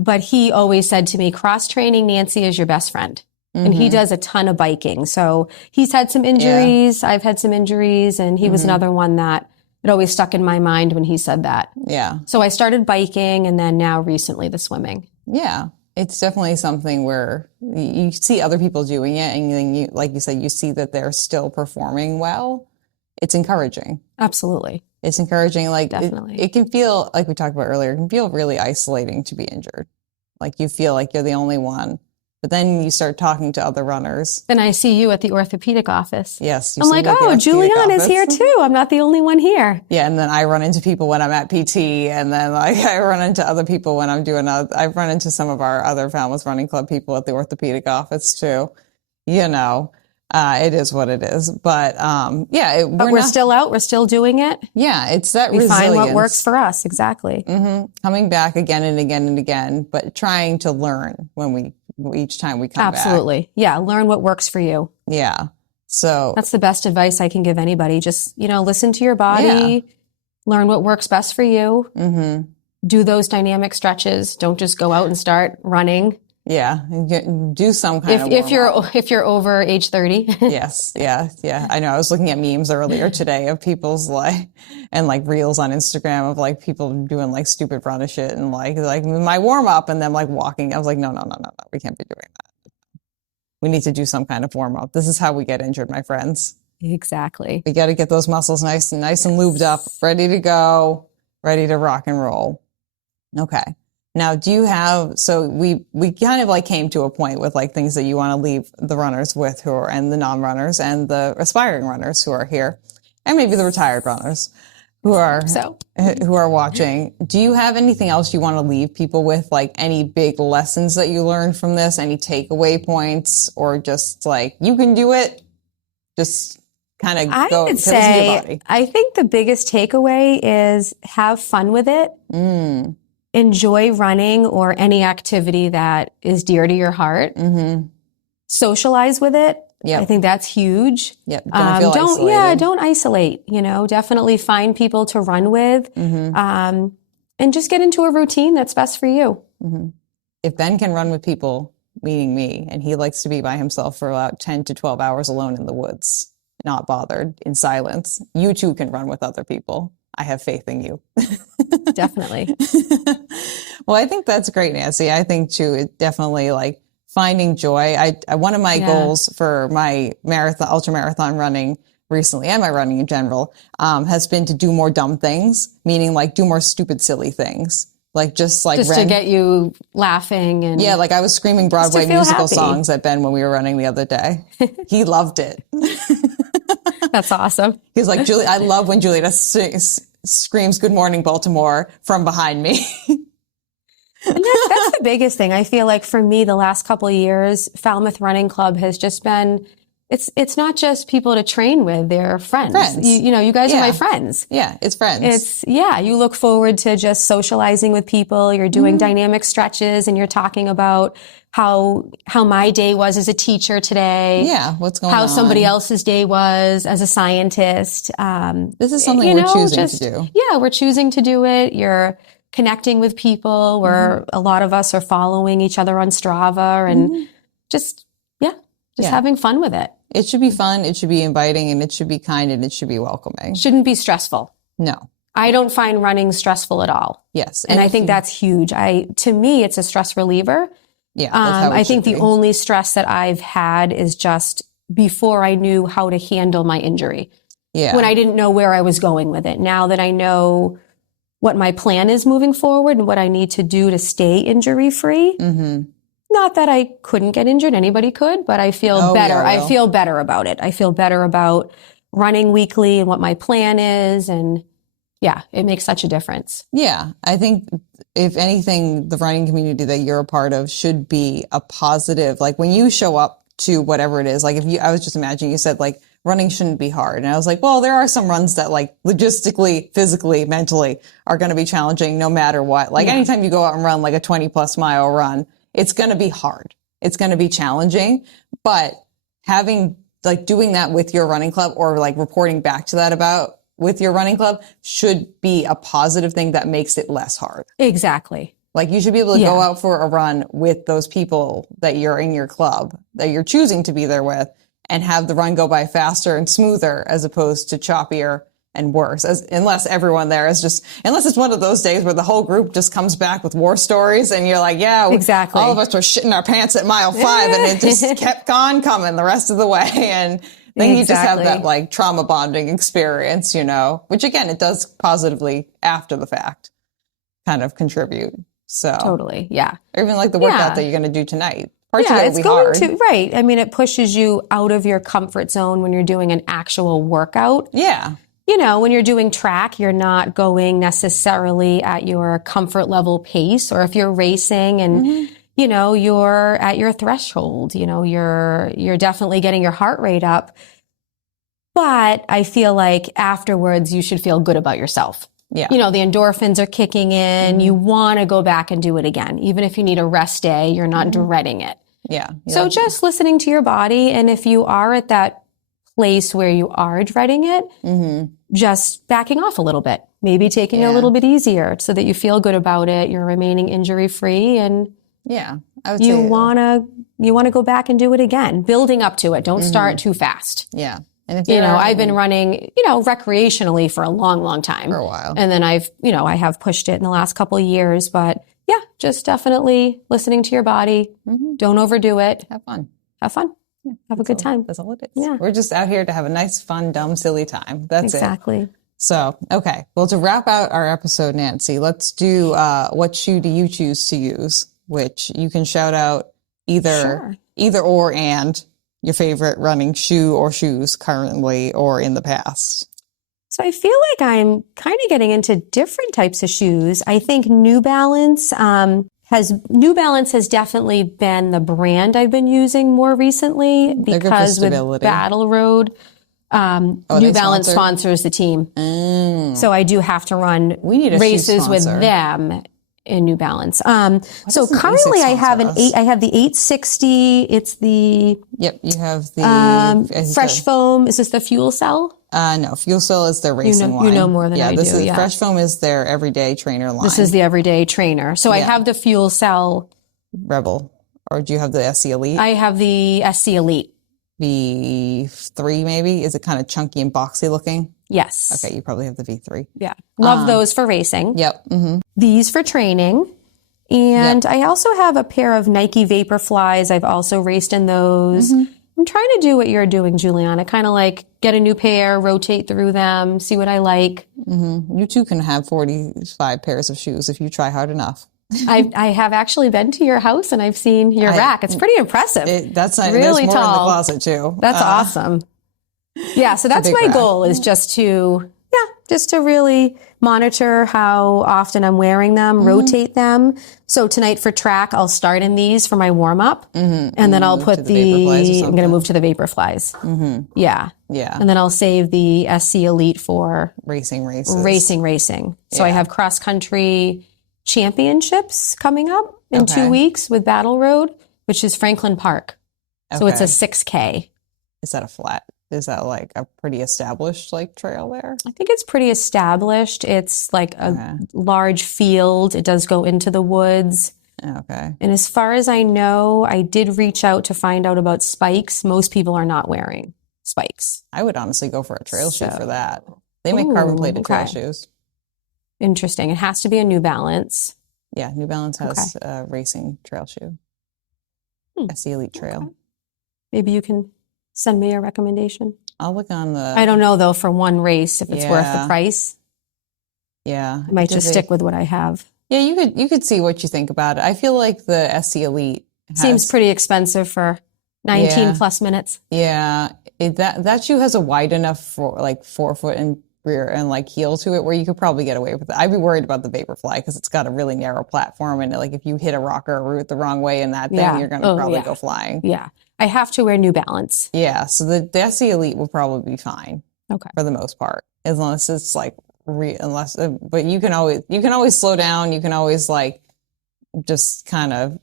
But he always said to me, cross-training, Nancy, is your best friend. and he does a ton of biking. So he's had some injuries. I've had some injuries, and he was another one that it always stuck in my mind when he said that. Yeah. So I started biking, and then now recently the swimming. Yeah. It's definitely something where you see other people doing it, and then you, like you said, you see that they're still performing well. It's encouraging. Absolutely. It's encouraging. Like Definitely. it can feel, like we talked about earlier, it can feel really isolating to be injured. Like you feel like you're the only one. But then you start talking to other runners. Then I see you at the orthopedic office. Yes. I'm like, oh, Julianne is here too. I'm not the only one here. Yeah. And then I run into people when I'm at PT, and then like I run into other people when I'm doing, I've run into some of our other Falmouth Running Club people at the orthopedic office too. You know, it is what it is. But yeah. But we're still out. We're still doing it. Yeah. It's that we resilience. find what works for us. Exactly. Coming back again and again and again, but trying to learn each time we come back. Absolutely. Yeah. Learn what works for you. Yeah. So that's the best advice I can give anybody. Just, listen to your body, learn what works best for you. Do those dynamic stretches. Don't just go out and start running. Yeah. Do some kind of if you're over age 30. Yes. Yeah. Yeah. I know. I was looking at memes earlier today of people's and reels on Instagram of people doing stupid Runnah shit and like my warm up and then walking. I was like, no. We can't be doing that. We need to do some kind of warm up. This is how we get injured, my friends. Exactly. We got to get those muscles nice and lubed up, ready to go, ready to rock and roll. Okay. Now, do you have, so we kind of came to a point with things that you want to leave the runners with and the non-runners and the aspiring runners who are here, and maybe the retired runners who are watching. Do you have anything else you want to leave people with? Any big lessons that you learned from this, any takeaway points, or just you can do it? Just kind of go. I would say, I think the biggest takeaway is have fun with it. Enjoy running or any activity that is dear to your heart. Socialize with it. Yep. I think that's huge. Yep. Don't isolate. Definitely find people to run with, and just get into a routine that's best for you. If Ben can run with people, meaning me, and he likes to be by himself for about 10 to 12 hours alone in the woods, not bothered, in silence, you too can run with other people. I have faith in you. Definitely. Well, I think that's great, Nancy. I think too, it definitely finding joy. One of my goals for my ultra marathon running recently, and my running in general, has been to do more dumb things, meaning do more stupid, silly things. Just to get you laughing and I was screaming Broadway musical songs at Ben when we were running the other day. He loved it. That's awesome. He's like, Julie, I love when Julieta screams "Good morning, Baltimore" from behind me. And that's the biggest thing. I feel like for me, the last couple of years, Falmouth Running Club has just been, it's not just people to train with, they're friends. You guys are my friends. Yeah, it's friends. You look forward to just socializing with people. You're doing dynamic stretches and you're talking about how my day was as a teacher today. Yeah, what's going on. How somebody else's day was as a scientist. This is something we're choosing to do. Yeah, we're choosing to do it. You're connecting with people where a lot of us are following each other on Strava and just having fun with it. It should be fun. It should be inviting, and it should be kind, and it should be welcoming. Shouldn't be stressful. No. I don't find running stressful at all. Yes. And I think that's huge. To me, it's a stress reliever. Yeah. That's how it I think should the be. only stress that I've had is just before I knew how to handle my injury. Yeah. When I didn't know where I was going with it. Now that I know what my plan is moving forward and what I need to do to stay injury free. Not that I couldn't get injured. Anybody could, but I feel better. Yeah, I feel better about it. I feel better about running weekly and what my plan is. And it makes such a difference. Yeah. I think if anything, the running community that you're a part of should be a positive. When you show up to whatever it is, I was just imagining you said running shouldn't be hard. And I was like, well, there are some runs that logistically, physically, mentally are going to be challenging no matter what. Anytime you go out and run a 20+ mile run, it's going to be hard. It's going to be challenging, but having doing that with your running club or reporting back to that with your running club should be a positive thing that makes it less hard. Exactly. Like you should be able to go Yeah. out for a run with those people that you're in your club, that you're choosing to be there with, and have the run go by faster and smoother as opposed to choppier and worse. Unless everyone there is unless it's one of those days where the whole group just comes back with war stories and you're like, yeah, Exactly. all of us were shitting our pants at mile 5 and it just kept on coming the rest of the way. And then you just have that like trauma bonding experience, which again, it does positively after the fact kind of contribute. So Totally. Yeah. or even like the workout that you're going to do tonight. Parts of it will be going hard. right. I mean, it pushes you out of your comfort zone when you're doing an actual workout. Yeah. When you're doing track, you're not going necessarily at your comfort level pace, or if you're racing and, you're at your threshold, you're definitely getting your heart rate up. But I feel like afterwards you should feel good about yourself. Yeah. The endorphins are kicking in. You want to go back and do it again. Even if you need a rest day, you're not dreading it. Yeah. So just listening to your body. And if you are at that place where you are dreading it, just backing off a little bit, maybe taking it a little bit easier so that you feel good about it. You're remaining injury free, and I would you say want to go back and do it again, building up to it. Don't start too fast. Yeah. And if I've been running, recreationally for a long, long time. For a while. And then I have pushed it in the last couple of years, but yeah, just definitely listening to your body. Don't overdo it. have fun. Have fun. Have a good time. That's all it is. Yeah. We're just out here to have a nice, fun, dumb, silly time. That's Exactly. So, okay. Well, to wrap out our episode, Nancy, let's do what shoe do you choose to use, which you can shout out either or and your favorite running shoe or shoes currently or in the past. So I feel like I'm kind of getting into different types of shoes. I think New Balance has definitely been the brand I've been using more recently, because with Battle Road, New Balance sponsors the team. So I do have to run races with them in New Balance. So currently I have the 860. It's the you have the Fresh Foam. Is this the Fuel Cell? No, Fuel Cell is their racing line. You know more than I do. Fresh Foam is their everyday trainer line. This is the everyday trainer. So I have the Fuel Cell Rebel, or do you have the SC Elite? I have the SC Elite. V3 maybe? Is it kind of chunky and boxy looking? Yes. Okay, you probably have the V3. Yeah. Love those for racing. Yep. Mm-hmm. These for training. And I also have a pair of Nike Vaporflies. I've also raced in those. I'm trying to do what you're doing, Juliana. Kind of like get a new pair, rotate through them, see what I like. You too can have 45 pairs of shoes if you try hard enough. I have actually been to your house and I've seen your rack. It's pretty impressive. That's not, really there's more tall. in the closet too. That's awesome. Yeah, so that's my goal, is just to really monitor how often I'm wearing them, rotate them. So tonight for track, I'll start in these for my warm up, and then I'll put I'm going to move to the Vaporflies. Yeah. And then I'll save the SC Elite for racing races. Racing. So I have cross country championships coming up in 2 weeks with Battle Road, which is Franklin Park. So it's a 6K. Is that a flat? Is that like a pretty established like trail there? I think it's pretty established. It's like a large field. It does go into the woods. Okay. And as far as I know, I did reach out to find out about spikes. Most people are not wearing spikes. I would honestly go for a trail shoe for that. They make carbon plated trail shoes. Interesting. It has to be a New Balance. Yeah, New Balance has a racing trail shoe. SC Elite Trail. Okay. Maybe you can send me a recommendation. I'll look on the... I don't know, though, for one race, if it's worth the price. Yeah. I might just stick with what I have. Yeah, you could see what you think about it. I feel like the SC Elite seems pretty expensive for 19 plus minutes. Yeah. That shoe has a wide enough for like 4 foot and rear and like heel to it where you could probably get away with it. I'd be worried about the Vaporfly because it's got a really narrow platform, and like if you hit a rock or a root the wrong way in that thing, you're going to probably go flying. Yeah. I have to wear New Balance. Yeah. So the SC Elite will probably be fine. Okay. For the most part, as long as it's like but you can always slow down. You can always like just kind of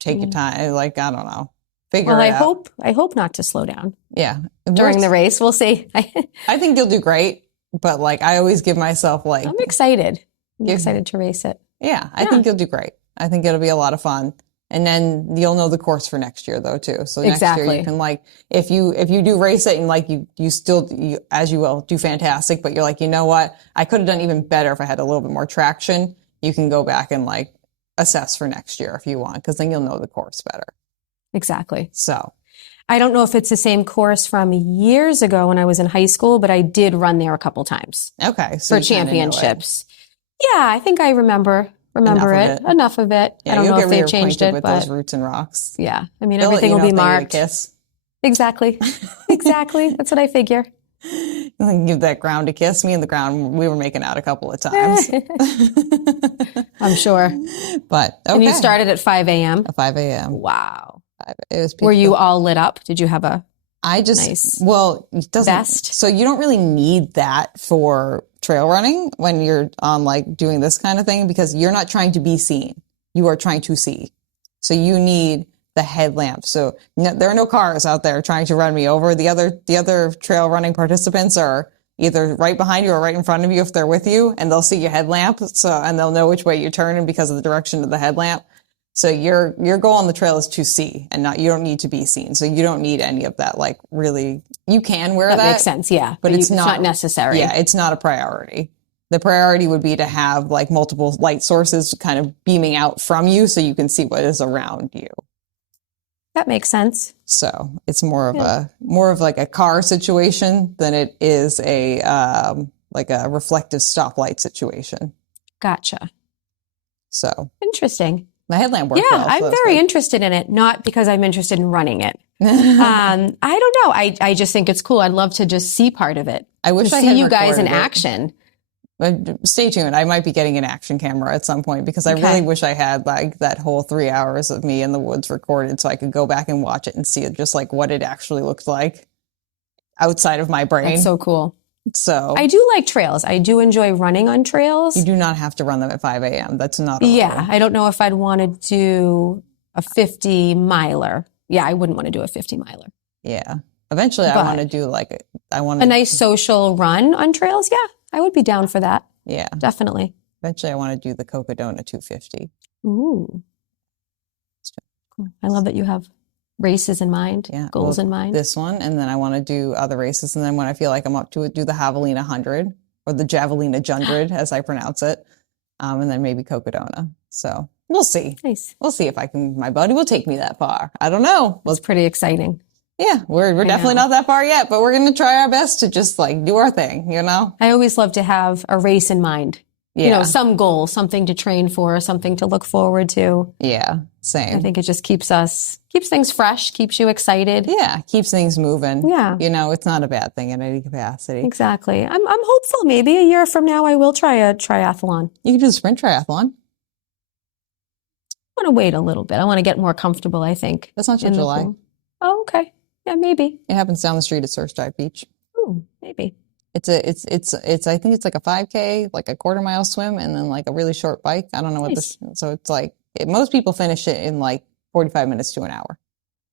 take your time. Like, I don't know. Figure it out. I hope not to slow down. Yeah. During the race, we'll see. I think you'll do great, but like I always give myself like... I'm excited. I'm excited to race it. Yeah, I think you'll do great. I think it'll be a lot of fun. And then you'll know the course for next year though too. So next year you can like, if you do race it and like you still, as you will, do fantastic, but you're like, you know what? I could have done even better if I had a little bit more traction. You can go back and like assess for next year if you want, because then you'll know the course better. Exactly. So I don't know if it's the same course from years ago when I was in high school, but I did run there a couple times. Okay. So for championships. Yeah, I think I remember enough of it. Yeah, I don't know if they've changed it, with but those roots and rocks. yeah, I mean, everything will be marked. Kiss. Exactly. Exactly. That's what I figure. Give that ground a kiss. Me and the ground, we were making out a couple of times. I'm sure. But okay. And you started at 5 a.m.? At 5 a.m. Wow. It was Were you all lit up? Did you have a nice it doesn't, vest? So you don't really need that for trail running when you're on like doing this kind of thing, because you're not trying to be seen. You are trying to see. So you need the headlamp. So there are no cars out there trying to run me over. The other trail running participants are either right behind you or right in front of you if they're with you, and they'll see your headlamp. And they'll know which way you're turning because of the direction of the headlamp. So your goal on the trail is to see, and you don't need to be seen. So you don't need any of that. Like really, you can wear that. That makes sense. Yeah. But it's not necessary. Yeah. It's not a priority. The priority would be to have like multiple light sources kind of beaming out from you so you can see what is around you. That makes sense. So it's more of like a car situation than it is like a reflective stoplight situation. Gotcha. So interesting. My headlamp worked well, so I'm very interested in it, not because I'm interested in running it. I don't know. I just think it's cool. I'd love to just see part of it. I wish I see had you guys in it. action. But stay tuned. I might be getting an action camera at some point, because I really wish I had like that whole 3 hours of me in the woods recorded so I could go back and watch it and see it just like what it actually looked like outside of my brain. That's so cool. So I do like trails. I do enjoy running on trails. You do not have to run them at 5 a.m. That's not. Yeah. I don't know if I'd want to do a 50 miler. Yeah. I wouldn't want to do a 50 miler. Yeah. Eventually I want to do a nice social run on trails. Yeah. I would be down for that. Yeah. Definitely. Eventually I want to do the Cocodona 250. Ooh. Cool. I love that you have races in mind, goals in mind. This one, and then I want to do other races, and then when I feel like I'm up to it, do the Javelina 100 or the Javelina 100 as I pronounce it, and then maybe Cocodona. So we'll see. Nice. We'll see if my body will take me that far. I don't know. Well, it's pretty exciting. Yeah, we're definitely not that far yet, but we're going to try our best to just like do our thing, you know? I always love to have a race in mind. Yeah. You know, some goal, something to train for, something to look forward to. Yeah, same. I think it just keeps things fresh, keeps you excited. Yeah, keeps things moving. Yeah. You know, it's not a bad thing in any capacity. Exactly. I'm hopeful maybe a year from now I will try a triathlon. You can do the sprint triathlon. I want to wait a little bit. I want to get more comfortable, I think. That's not till July. Oh, okay. Yeah, maybe. It happens down the street at Surfside Beach. Ooh, maybe. It's I think it's like a 5K, like a quarter-mile swim, and then like a really short bike. I don't know what so it's like most people finish it in like 45 minutes to an hour.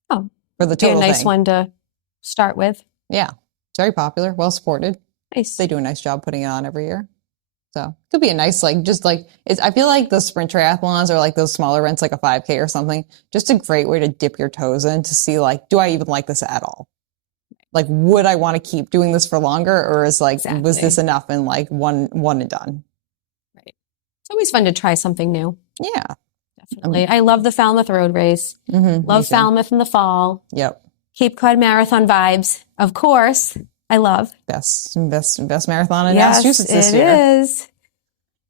Oh, for the total a nice thing. One to start with. Yeah, it's very popular, well supported. Nice. They do a nice job putting it on every year. So it could be a nice I feel like those sprint triathlons or like those smaller events, like a 5K or something, just a great way to dip your toes in to see like, do I even like this at all? Like, would I want to keep doing this for longer, or is like, was this enough and like one and done? Right. It's always fun to try something new. Yeah. Definitely. I love the Falmouth Road Race. Mm-hmm, love Falmouth in the fall. Yep. Cape Cod Marathon vibes, of course. I love. Best marathon in Massachusetts this year. It is.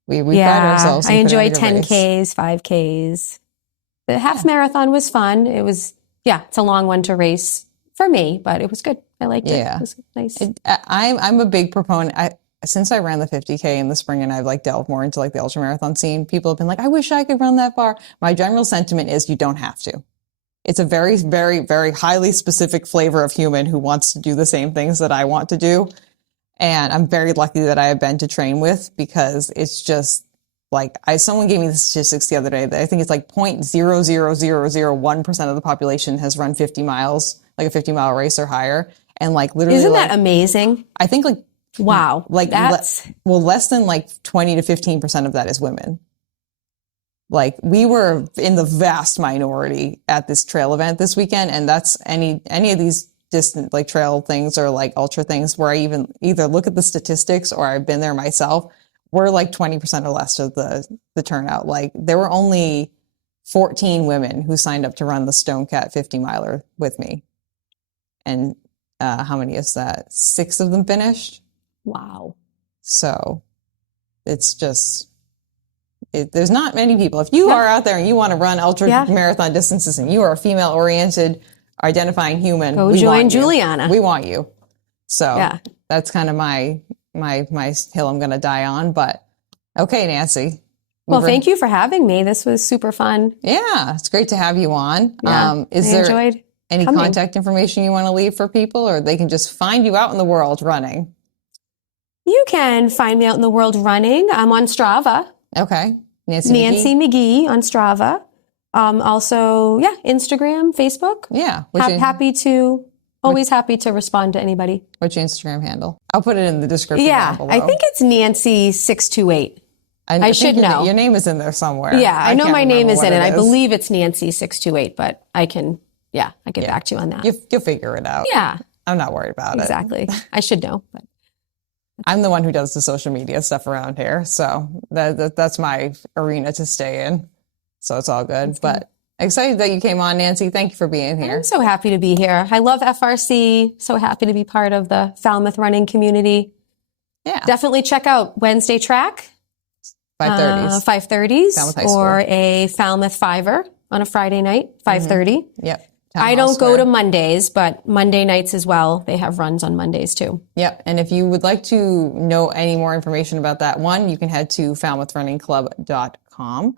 We pride ourselves. I enjoy 10Ks, 5Ks. The half marathon was fun. It was, it's a long one to race for me, but it was good. I liked it. It was nice. I'm a big proponent. Since I ran the 50K in the spring and I've like delved more into like the ultra marathon scene, people have been like, I wish I could run that far. My general sentiment is you don't have to. It's a very, very, very highly specific flavor of human who wants to do the same things that I want to do. And I'm very lucky that I have Ben to train with, because it's just like, someone gave me the statistics the other day that I think it's like 0.00001% of the population has run 50 miles, like a 50-mile race or higher. And like literally, isn't that amazing? I think like, wow, like less than like 20 to 15% of that is women. Like, we were in the vast minority at this trail event this weekend. And that's any of these distant like trail things or like ultra things where I even either look at the statistics or I've been there myself, we're like 20% or less of the turnout. Like, there were only 14 women who signed up to run the Stonecat 50 miler with me. And how many is that? 6 of them finished. Wow. So it's just, there's not many people. If you are out there and you want to run ultra marathon distances and you are a female oriented, identifying human, go join Juliana. We want you. So that's kind of my hill I'm going to die on. But okay, Nancy. Well, thank you for having me. This was super fun. Yeah, it's great to have you on. Yeah, is I there enjoyed any coming. contact information you want to leave for people, or they can just find you out in the world running? You can find me out in the world running. I'm on Strava. Okay. Nancy McGee on Strava. Also, Instagram, Facebook. Yeah. Always happy to respond to anybody. What's your Instagram handle? I'll put it in the description down below. I think it's Nancy628. I should know. Your name is in there somewhere. Yeah, I know my name is in it. I is. believe it's Nancy628, but I can get back to you on that. You'll figure it out. Yeah. I'm not worried about it. Exactly. I should know. But I'm the one who does the social media stuff around here. So that's my arena to stay in. So it's all good. But excited that you came on, Nancy. Thank you for being here. I'm so happy to be here. I love FRC. So happy to be part of the Falmouth running community. Yeah. Definitely check out Wednesday Track. 5:30s or a Falmouth 5er on a Friday night, 5:30. Yep. I don't go to Mondays, but Monday nights as well. They have runs on Mondays too. Yep. And if you would like to know any more information about that one, you can head to falmouthrunningclub.com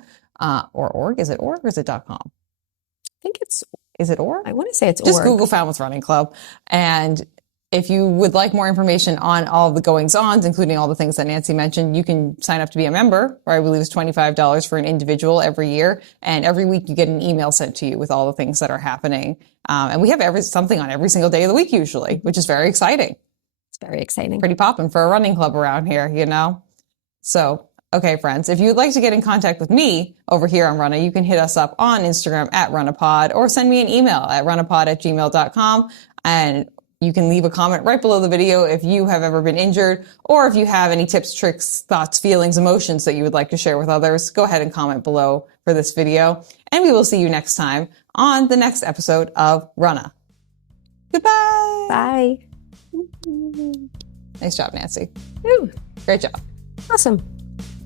or org. Is it org or is it .com? I think it's... Is it org? I want to say it's Just org. Google Falmouth Running Club. And if you would like more information on all of the goings-ons, including all the things that Nancy mentioned, you can sign up to be a member, or I believe it's $25 for an individual every year. And every week you get an email sent to you with all the things that are happening. And we have something on every single day of the week usually, which is very exciting. It's very exciting. Pretty poppin' for a running club around here, you know? So, okay, friends, if you'd like to get in contact with me over here on Runnah, you can hit us up on Instagram at RunnahPod or send me an email at runnahpod@gmail.com. And you can leave a comment right below the video if you have ever been injured, or if you have any tips, tricks, thoughts, feelings, emotions that you would like to share with others. Go ahead and comment below for this video. And we will see you next time on the next episode of Runnah. Goodbye. Bye. Nice job, Nancy. Ooh. Great job. Awesome.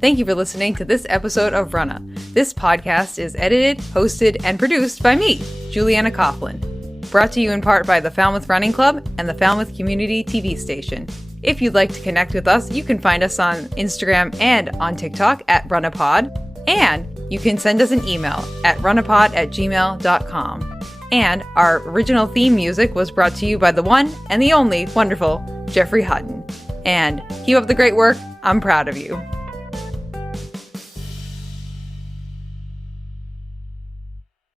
Thank you for listening to this episode of Runnah. This podcast is edited, hosted, and produced by me, Juliana Coughlin. Brought to you in part by the Falmouth Running Club and the Falmouth Community TV station. If you'd like to connect with us, you can find us on Instagram and on TikTok at RunnahPod. And you can send us an email at runnahpod@gmail.com. And our original theme music was brought to you by the one and the only wonderful Jeffrey Hutton. And keep up the great work. I'm proud of you.